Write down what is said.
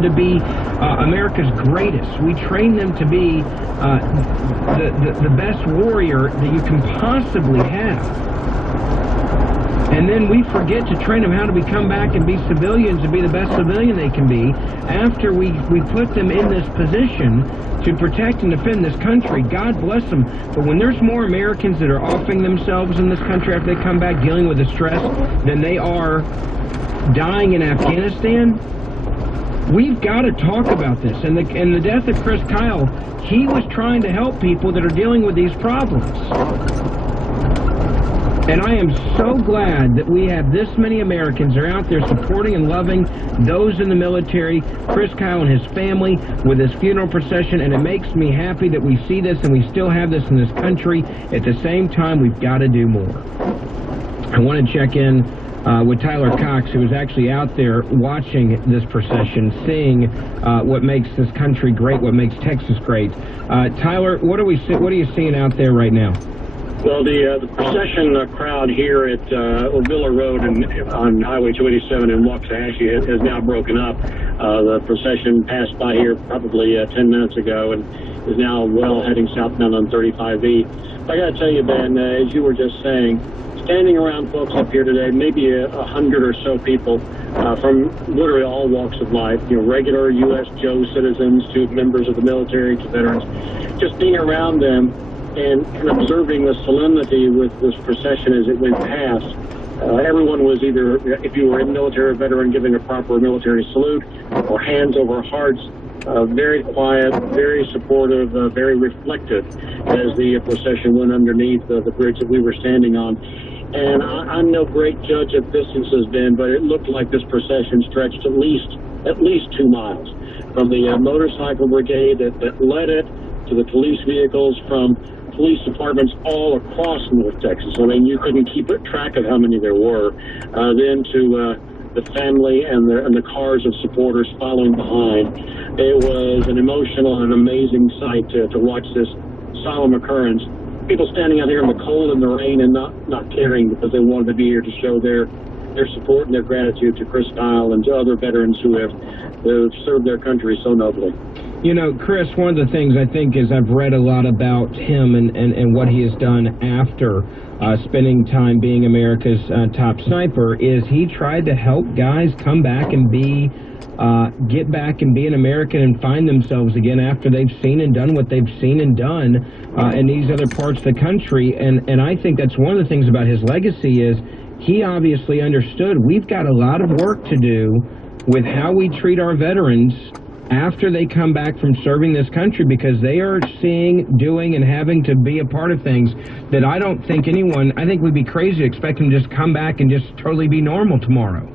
them to be America's greatest. We train them to be the best warrior that you can possibly have. And then we forget to train them how to come back and be civilians and be the best civilian they can be after we put them in this position to protect and defend this country. God bless them. But when there's more Americans that are offing themselves in this country after they come back dealing with the stress than they are dying in Afghanistan, we've got to talk about this. And the death of Chris Kyle, he was trying to help people that are dealing with these problems. And I am so glad that we have this many Americans that are out there supporting and loving those in the military, Chris Kyle and his family, with his funeral procession, and it makes me happy that we see this and we still have this in this country. At the same time, we've got to do more. I want to check in with Tyler Cox, who was actually out there watching this procession, seeing what makes this country great, what makes Texas great. Tyler, what are you seeing out there right now? Well, the procession crowd here at Villa Road on Highway 287 in Waxahachie has now broken up. The procession passed by here probably 10 minutes ago and is now well heading southbound on 35E. I got to tell you, Ben, as you were just saying, standing around folks up here today, maybe 100 or so people from literally all walks of life, regular U.S. Joe citizens to members of the military to veterans, just being around them and observing the solemnity with this procession as it went past. Everyone was either, if you were a military veteran, giving a proper military salute, or hands over hearts, very quiet, very supportive, very reflective as the procession went underneath the bridge that we were standing on. And I'm no great judge of distances, Ben, but it looked like this procession stretched at least 2 miles from the motorcycle brigade that led it to the police vehicles, from police departments all across North Texas. I mean, you couldn't keep track of how many there were. Then to the family and the cars of supporters following behind. It was an emotional and amazing sight to watch this solemn occurrence. People standing out here in the cold and the rain and not caring because they wanted to be here to show their support and their gratitude to Chris Kyle and to other veterans who have served their country so nobly. Chris, one of the things I think is I've read a lot about him and what he has done after spending time being America's top sniper is he tried to help guys come back and get back and be an American and find themselves again after they've seen and done what they've seen and done in these other parts of the country. And I think that's one of the things about his legacy is he obviously understood we've got a lot of work to do with how we treat our veterans after they come back from serving this country, because they are seeing, doing, and having to be a part of things that I don't think I think we'd be crazy to expect them to just come back and just totally be normal tomorrow.